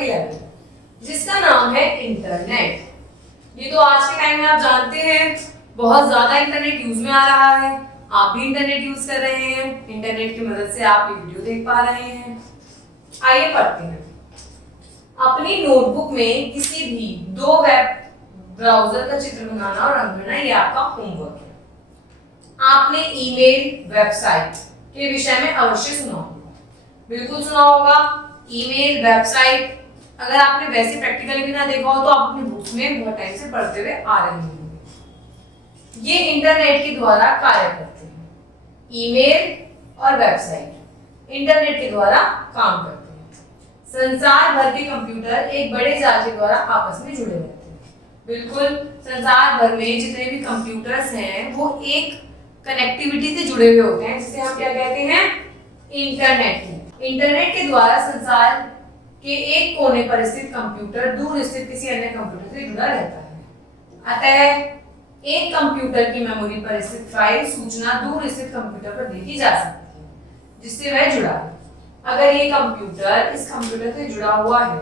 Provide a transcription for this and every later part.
Number 11 जिसका नाम है इंटरनेट। ये तो आज के टाइम में आप जानते हैं बहुत ज्यादा इंटरनेट यूज में आ रहा है। आप भी इंटरनेट यूज कर रहे हैं, इंटरनेट की मदद से आप ये वीडियो देख पा रहे हैं। आइए पढ़ते हैं। अपनी नोटबुक में किसी भी दो वेब ब्राउजर का चित्र बनाना और रंग भरना ये आपका होमवर्क है। आपने ईमेल वेबसाइट के विषय में अवश्य सुना होगा, बिल्कुल सुना होगा। ईमेल वेबसाइट अगर आपने वैसे प्रैक्टिकली भी ना देखा हो तो आप अपनी बुक्स में बहुत टाइम से पढ़ते हुए आ रहे होंगे। ये इंटरनेट के द्वारा कार्य करते हैं। ईमेल और वेबसाइट इंटरनेट के द्वारा काम करते हैं। संसार भर के कंप्यूटर एक बड़े जाल के द्वारा आपस में जुड़े रहते हैं। बिल्कुल, संसार भर में जितने भी कंप्यूटर्स हैं वो एक कनेक्टिविटी से जुड़े हुए होते हैं, जिसे हम क्या कहते हैं, इंटरनेट। इंटरनेट के द्वारा संसार के एक कोने पर स्थित कंप्यूटर दूर स्थित किसी अन्य कंप्यूटर से जुड़ा रहता है। अतः एक कंप्यूटर की मेमोरी पर स्थित फाइल सूचना दूर स्थित कंप्यूटर पर देखी जा सकती है जिससे वह जुड़ा है। अगर ये कंप्यूटर इस कंप्यूटर से जुड़ा हुआ है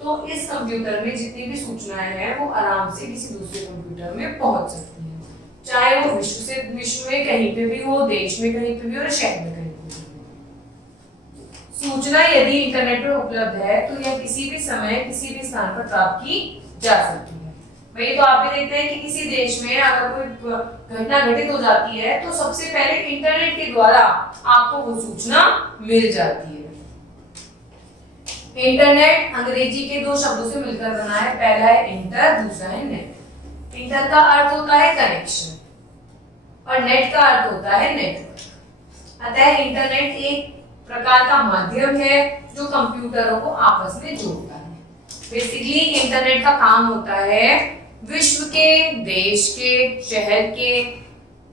तो इस कंप्यूटर में जितनी भी सूचनाएं हैं वो आराम से किसी दूसरे कंप्यूटर में पहुंच सकती हैं, चाहे वो विश्व में कहीं पे भी हो, देश में कहीं पे भी हो, और शहर में कहीं पे भी। सूचना यदि इंटरनेट पर उपलब्ध है तो यह किसी भी समय किसी भी स्थान पर प्राप्त की जा सकती है। भाई तो आप भी देखते हैं कि किसी देश में अगर कोई घटना घटित हो जाती है तो सबसे पहले इंटरनेट के द्वारा आपको वो सूचना मिल जाती है। इंटरनेट अंग्रेजी के दो शब्दों से मिलकर बना है, पहला है इंटर, दूसरा है नेट। इंटर का अर्थ होता है कनेक्शन और नेट का अर्थ होता है नेटवर्क। अतः इंटरनेट एक प्रकार का माध्यम है जो कंप्यूटरों को आपस में जोड़ता है। बेसिकली इंटरनेट का काम होता है विश्व के, देश के, शहर के,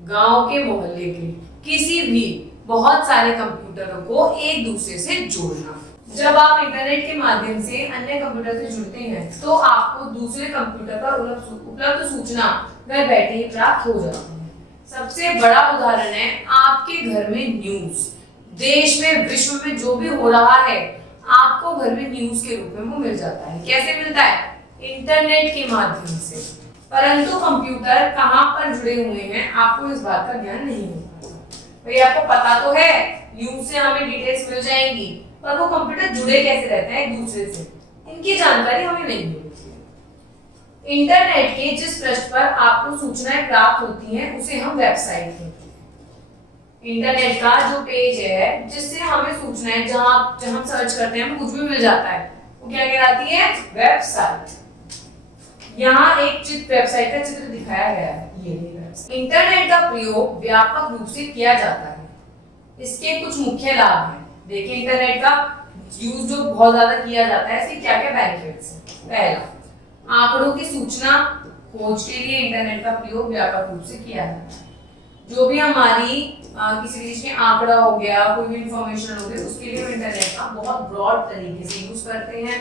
गांव के, मोहल्ले के किसी भी बहुत सारे कंप्यूटरों को एक दूसरे से जोड़ना। जब आप इंटरनेट के माध्यम से अन्य कंप्यूटर से जुड़ते हैं तो आपको दूसरे कंप्यूटर पर उपलब्ध सूचना घर बैठे ही प्राप्त हो जाती है। सबसे बड़ा उदाहरण है आपके घर में न्यूज, देश में, विश्व में जो भी हो रहा है आपको घर में न्यूज के रूप में वो मिल जाता है। कैसे मिलता है? इंटरनेट के माध्यम से। परंतु कंप्यूटर कहां पर जुड़े हुए हैं आपको इस बात का ज्ञान नहीं होता। भाई आपको पता तो है न्यूज से हमें डिटेल्स मिल जाएंगी, पर वो कंप्यूटर जुड़े कैसे रहते हैं एक दूसरे से, इनकी जानकारी हमें नहीं होती है। इंटरनेट के जिस पृष्ठ पर आपको सूचनाएं प्राप्त होती हैं उसे हम वेबसाइट कहते हैं। इंटरनेट का जो पेज है जिससे हमें सूचनाएं जब हम सर्च करते हैं हमें कुछ भी मिल जाता है, वो क्या कहलाती है? वेबसाइट। यहाँ एक वेबसाइट का चित्र दिखाया गया है, ये वेबसाइट। इंटरनेट का प्रयोग व्यापक रूप से किया जाता है। इसके कुछ मुख्य लाभ हैं। देखिए इंटरनेट का यूज जो बहुत ज्यादा किया जाता है, इसके क्या क्या बेनिफिट्स हैं। पहला, आंकड़ों की सूचना खोज के लिए इंटरनेट का प्रयोग व्यापक रूप से किया जाता है। जो भी हमारी किसी चीज के आंकड़ा हो गया, कोई भी इंफॉर्मेशन हो गई, उसके लिए हम इंटरनेट का बहुत ब्रॉड तरीके से यूज करते हैं।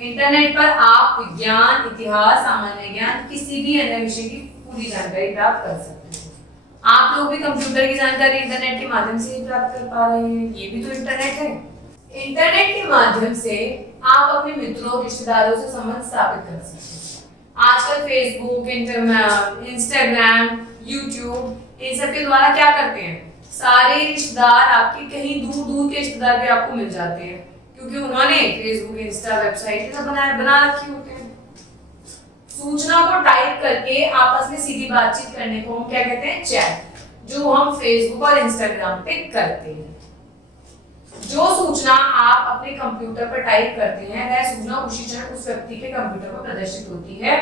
इंटरनेट पर आप विज्ञान, इतिहास, सामान्य ज्ञान, किसी भी अन्य विषय की पूरी जानकारी प्राप्त कर सकते हैं। आप लोग भी कंप्यूटर की जानकारी इंटरनेट के माध्यम से ही प्राप्त कर पा रहे हैं, ये भी तो इंटरनेट है। इंटरनेट के माध्यम से आप अपने मित्रों, रिश्तेदारों से संबंध स्थापित कर सकते हैं। आजकल फेसबुक, इंस्टाग्राम, यूट्यूब, इन सब के द्वारा क्या करते हैं, सारे रिश्तेदार आपके कहीं दूर दूर के रिश्तेदार भी आपको मिल जाते हैं, क्योंकि उन्होंने फेसबुक, इंस्टा, वेबसाइट सब बना रखी होते हैं। सूचना को टाइप करके आपस में सीधी बातचीत करने को हम क्या कहते हैं? चैट, जो हम फेसबुक और इंस्टाग्राम पे करते हैं। जो सूचना आप अपने कंप्यूटर पर टाइप करते हैं वह सूचना उसी क्षण उस व्यक्ति के कंप्यूटर पर प्रदर्शित होती है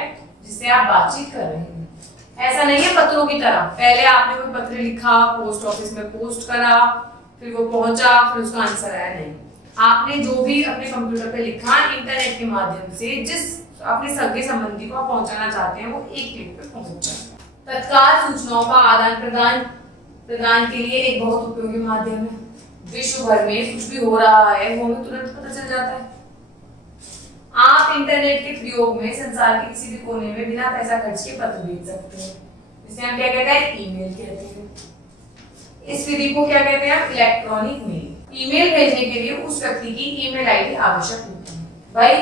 जिससे आप बातचीत कर रहे हैं। ऐसा नहीं है पत्रों की तरह, पहले आपने कोई पत्र लिखा, पोस्ट ऑफिस में पोस्ट करा, फिर वो पहुंचा, फिर उसका आंसर आया। नहीं, आपने जो भी अपने कंप्यूटर पे लिखा इंटरनेट के माध्यम से जिस अपने सगे संबंधी को आप पहुंचाना चाहते हैं वो एक क्लिक पे पहुंच जाता है। तत्काल सूचनाओं का आदान प्रदान के लिए एक बहुत उपयोगी माध्यम है। विश्व भर में कुछ भी हो रहा है वो हमें तुरंत पता चल जाता है। आप इंटरनेट के प्रयोग में संसार के किसी भी कोने में बिना पैसा खर्च के पत्र भेज सकते हैं, जिसे हम क्या कहते हैं? ईमेल कहते हैं। इस विधि को क्या कहते हैं? Electronic mail. ईमेल भेजने के लिए उस व्यक्ति की ईमेल आईडी आवश्यक होती है। भाई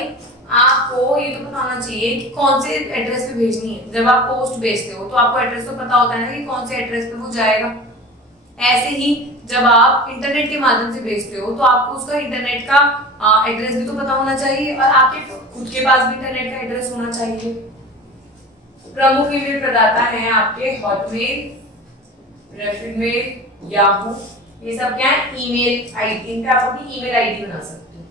आपको ये तो पता होना चाहिए कि कौन से एड्रेस पे भेजनी है। जब आप पोस्ट भेजते हो तो आपको एड्रेस तो पता होता है ना कि कौन से एड्रेस पे वो जाएगा। ऐसे ही जब आप इंटरनेट के माध्यम से भेजते हो तो आपको उसका इंटरनेट का एड्रेस भी तो पता होना चाहिए और आपके खुद के पास भी इंटरनेट का एड्रेस होना चाहिए। प्रमुख ईमेल प्रदाता हैं आपके हॉटमेल, रेफिडमेल, याहू, ये सब क्या है ईमेल आईडी। इनका आप अपनी ईमेल आईडी बना सकते हो,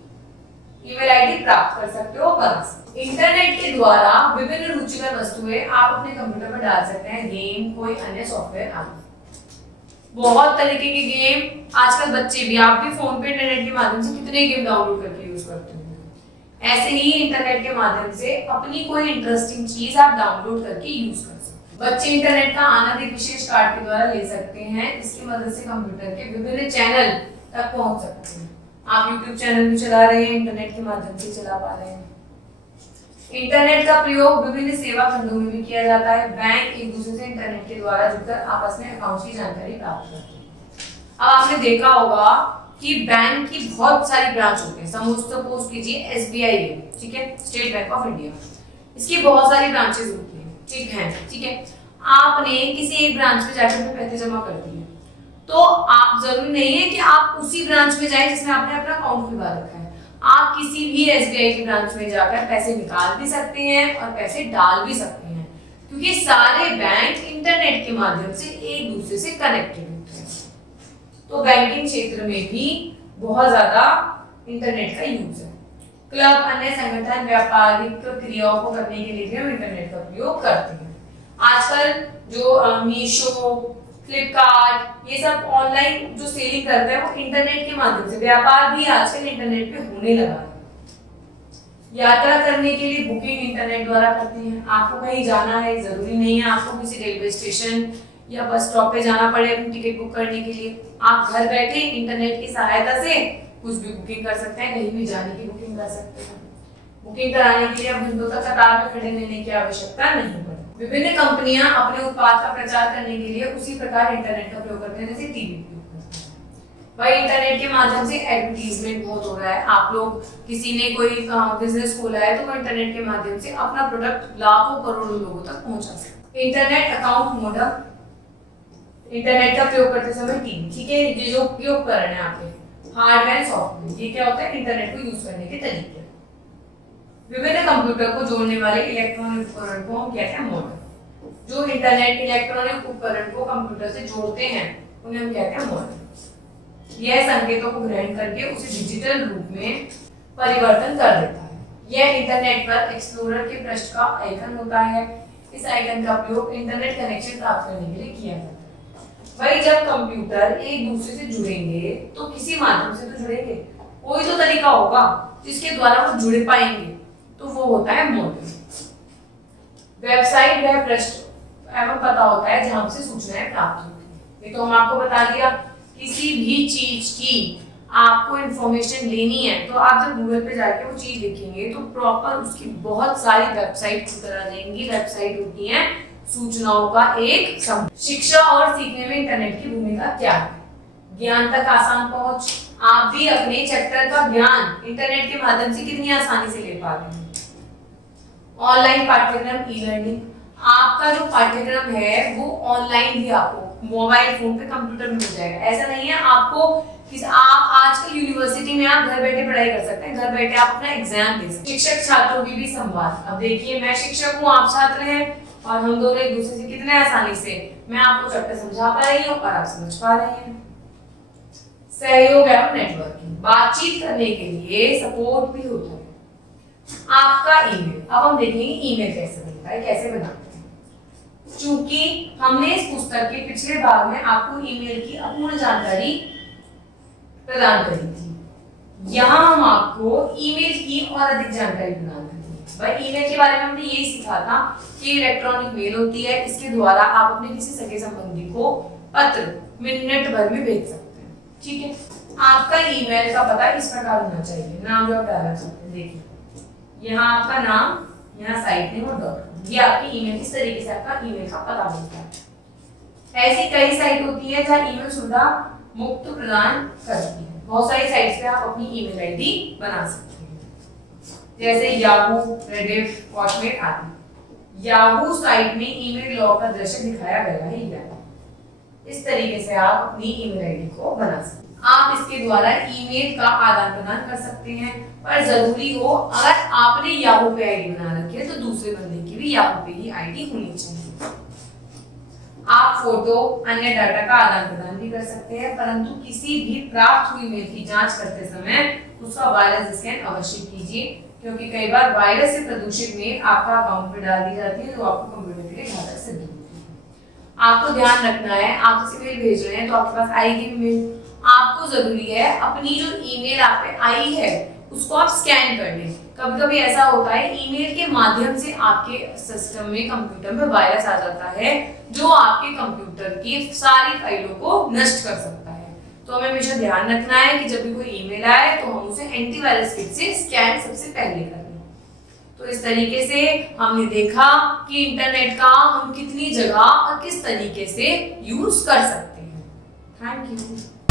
ईमेल आईडी प्राप्त कर सकते हो, बना सकते हो। इंटरनेट के द्वारा विभिन्न रुचिकर वस्तुएं आप अपने कंप्यूटर पर डाल सकते हैं, गेम, कोई अन्य सॉफ्टवेयर आदि। बहुत तरीके के गेम आजकल बच्चे भी, आप भी फोन पे इंटरनेट के माध्यम से कितने गेम डाउनलोड करके यूज करते हैं। ऐसे ही इंटरनेट के माध्यम से अपनी कोई इंटरेस्टिंग चीज आप डाउनलोड करके यूज कर सकते हैं। बच्चे इंटरनेट का आनंद एक विशेष कार्ड के द्वारा ले सकते हैं। इसकी मदद से कंप्यूटर के विभिन्न चैनल तक पहुंच सकते हैं। आप यूट्यूब चैनल भी चला रहे हैं, इंटरनेट के माध्यम से चला पा रहे हैं। इंटरनेट का प्रयोग विभिन्न सेवा खंडों में भी किया जाता है। बैंक एक दूसरे से इंटरनेट के द्वारा जुड़कर आपस में अकाउंट की जानकारी प्राप्त करते हैं। अब आपने देखा होगा कि बैंक की बहुत सारी ब्रांच होती है। सपोज कीजिए एसबीआई है, ठीक है, स्टेट बैंक ऑफ इंडिया, इसकी बहुत सारी ब्रांचेस होती हैं, ठीक है। आपने किसी एक ब्रांच में जाकर अपने पैसे जमा कर दिए तो आप जरूरी नहीं है कि आप उसी ब्रांच में जाएं जिसमें आपने अपना अकाउंट खुलवा रखा है। आप किसी भी एसबीआई की ब्रांच में जाकर पैसे निकाल भी सकते हैं और पैसे डाल भी सकते हैं, क्योंकि सारे बैंक इंटरनेट के माध्यम से एक दूसरे से कनेक्टेड होते हैं। तो बैंकिंग क्षेत्र में भी बहुत ज्यादा इंटरनेट का यूज है। क्लब, अन्य संगठन, व्यापारिक क्रियाओं को करने के लिए भी हम इंटरनेट का उपयोग करते हैं। आजकल जो मीशो, फ्लिपकार्ट, ये सब ऑनलाइन जो सेलिंग करते हैं वो इंटरनेट के माध्यम से, व्यापार भी आजकल इंटरनेट पे होने लगा है। यात्रा करने के लिए बुकिंग इंटरनेट द्वारा करते हैं। आपको कहीं जाना है, जरूरी नहीं है आपको किसी रेलवे स्टेशन या बस स्टॉप पे जाना पड़े अपनी टिकट बुक करने के लिए। आप घर बैठे इंटरनेट की सहायता से कुछ भी बुकिंग कर सकते हैं, कहीं भी जाने की बुकिंग कर सकते हैं। बुकिंग कराने के लिए अब घंटों तक कतार में खड़े रहने की आवश्यकता नहीं पड़ती। विभिन्न कंपनियां अपने उत्पाद का प्रचार करने के लिए उसी प्रकार इंटरनेट का प्रयोग करते हैं जैसे टीवी उपयोग करते हैं। वही इंटरनेट के माध्यम से एडवर्टीजमेंट बहुत हो रहा है। आप लोग किसी ने कोई बिजनेस खोला है तो वो इंटरनेट के माध्यम से अपना प्रोडक्ट लाखों करोड़ों लोगों तक पहुंचा सकते हैं। इंटरनेट अकाउंट मॉडल, इंटरनेट का प्रयोग करते समय टीवी, ठीक है, ये जो उपकरण है आपके हार्डवेयर सॉफ्टवेयर, ये क्या होता है इंटरनेट को यूज करने के तरीके। विभिन्न कंप्यूटर को जोड़ने वाले इलेक्ट्रॉनिक उपकरण को हम कहते हैं मॉडल। जो इंटरनेट इलेक्ट्रॉनिक उपकरण को कंप्यूटर से जोड़ते हैं उन्हें हम कहते हैं मॉडल। यह संकेतों को ग्रहण करके उसे डिजिटल रूप में परिवर्तन कर देता है। यह इंटरनेट पर एक्सप्लोरर के पृष्ठ का आइकन होता है। इस आइकन का प्रयोग इंटरनेट कनेक्शन प्राप्त करने के लिए किया जाता है। वही जब कंप्यूटर एक दूसरे से जुड़ेंगे तो किसी माध्यम से तो जुड़ेंगे, कोई तो तरीका होगा जिसके द्वारा वो जुड़ पाएंगे, तो वो होता है मॉडल। वेबसाइट वह पृष्ठ एवं पता होता है जहां से सूचनाएं प्राप्त होती हैं। ये तो हम आपको बता दिया। किसी भी चीज की आपको इंफॉर्मेशन लेनी है तो आप जब गूगल पे जाके वो चीज लिखेंगे तो प्रॉपर उसकी बहुत सारी वेबसाइट खुद आ जाएंगी। वेबसाइट होती है सूचनाओं का एक समूह। शिक्षा और सीखने में इंटरनेट की भूमिका क्या है? ज्ञान तक आसान पहुंच। आप भी अपने चैप्टर का ज्ञान इंटरनेट के माध्यम से कितनी आसानी से ले पा रहे हैं। ऑनलाइन पाठ्यक्रम, ई लर्निंग, आपका जो पाठ्यक्रम है वो ऑनलाइन भी आपको मोबाइल फोन पे कंप्यूटर में हो जाएगा। ऐसा नहीं है आपको आप आजकल यूनिवर्सिटी में आप घर बैठे पढ़ाई कर सकते हैं, घर बैठे आप अपना एग्जाम दे सकते हैं। शिक्षक छात्रों की भी संवाद। अब देखिए मैं शिक्षक हूँ, आप छात्र हैं और हम दोनों एक दूसरे से कितने आसानी से मैं आपको चैप्टर समझा पा रही हूँ और आप समझ पा रहे हैं। सहयोग एवं नेटवर्किंग, बातचीत करने के लिए सपोर्ट भी होता है। आपका ईमेल, अब हम देखेंगे ईमेल कैसे बनता है, कैसे बनाते हैं। चूंकि हमने इस पुस्तक के पिछले भाग में आपको ईमेल की अपूर्ण जानकारी प्रदान करी थी, यहाँ हम आपको ईमेल की और अधिक जानकारी प्रदान करेंगे। भाई ईमेल के बारे में हमने यही सीखा था कि इलेक्ट्रॉनिक मेल होती है, इसके द्वारा आप अपने किसी सगे संबंधी को पत्र मिनट भर में भेज सकते हैं, ठीक है। आपका ईमेल का पता इस प्रकार होना चाहिए, नाम जो आप डालना चाहते हैं, देखिए यहाँ आपका नाम, यहाँ साइट नेम और डॉट, ये आपकी ईमेल, इस तरीके से आपका ईमेल का पता होता है। ऐसी कई साइट होती है जहाँ ईमेल सुविधा मुफ्त प्रदान करती है। बहुत सारी साइट्स पे आप अपनी ईमेल आईडी बना सकते हैं। जैसे याहू, रेडिफ, वॉचमेट आदि। याहू साइट में ईमेल लॉग का दृश्य दिखाया गया है। इस तरीके से आप अपनी ईमेल आईडी को बना सकते हैं। आप इसके द्वारा ईमेल का आदान प्रदान कर सकते हैं, पर जरूरी हो अगर आपने याहू पे आईडी बना रखी है तो दूसरे बंदे की भी याहू पे ही आईडी होनी चाहिए। आप फोटो, अन्य डाटा का आदान प्रदान भी कर सकते हैं, परंतु किसी भी प्राप्त हुई मेल की जांच करते समय उसका वायरस स्कैन अवश्य कीजिए, क्योंकि कई बार वायरस से प्रदूषित मेल आपका अकाउंट पे डाल दी जाती है जो आपको कंप्यूटर के लिए घातक सिद्ध होती है। आपको ध्यान रखना है, आप किसी मेल भेज रहे हैं तो आपके पास आएगी भी मेल, आपको जरूरी है अपनी जो ईमेल आप पे आई है उसको आप स्कैन कर लें। कभी कभी ऐसा होता है ईमेल के माध्यम से आपके सिस्टम में, कंप्यूटर में वायरस आ जाता है जो आपके कंप्यूटर की सारी फाइलों को नष्ट कर सकता है। तो हमें हमेशा ध्यान रखना है कि जब भी कोई ईमेल आए तो हम उसे एंटीवायरस किट से स्कैन सबसे पहले कर लें। तो इस तरीके से हमने देखा कि इंटरनेट का हम कितनी जगह और किस तरीके से यूज कर सकते हैं। Thank you.